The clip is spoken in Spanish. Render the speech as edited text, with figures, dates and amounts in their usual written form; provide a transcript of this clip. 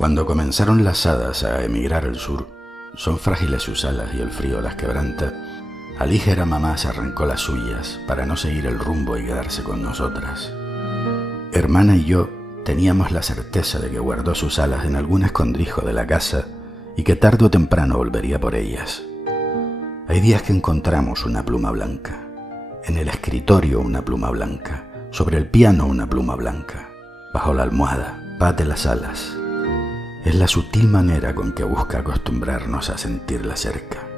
Cuando comenzaron las hadas a emigrar al sur, son frágiles sus alas y el frío las quebranta, alígera mamá se arrancó las suyas para no seguir el rumbo y quedarse con nosotras. Hermana y yo teníamos la certeza de que guardó sus alas en algún escondrijo de la casa y que tarde o temprano volvería por ellas. Hay días que encontramos una pluma blanca, en el escritorio una pluma blanca, sobre el piano una pluma blanca, bajo la almohada, bate las alas. Es la sutil manera con que busca acostumbrarnos a sentirla cerca.